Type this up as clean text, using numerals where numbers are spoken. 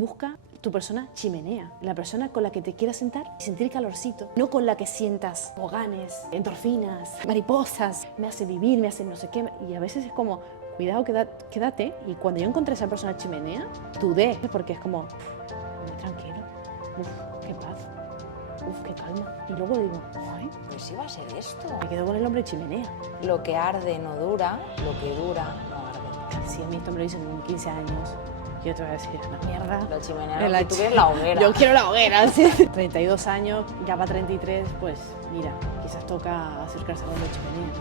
Busca tu persona chimenea, la persona con la que te quieras sentar y sentir calorcito, no con la que sientas hoganes, endorfinas, mariposas, me hace vivir, me hace no sé qué. Y a veces es como, cuidado, quédate. Y cuando yo encontré a esa persona chimenea, dudé, porque es como, muy tranquilo, qué paz, qué calma. Y luego digo, ay, Pues iba a ser esto. me quedo con el hombre chimenea. Lo que arde no dura, lo que dura no arde. Si a mí esto me lo dicen con 15 años, yo te voy a decir, es una mierda. La chimenea, tú quieres la hoguera. Yo quiero la hoguera, sí. 32 años, ya va 33, pues mira, quizás toca acercarse a la chimenea.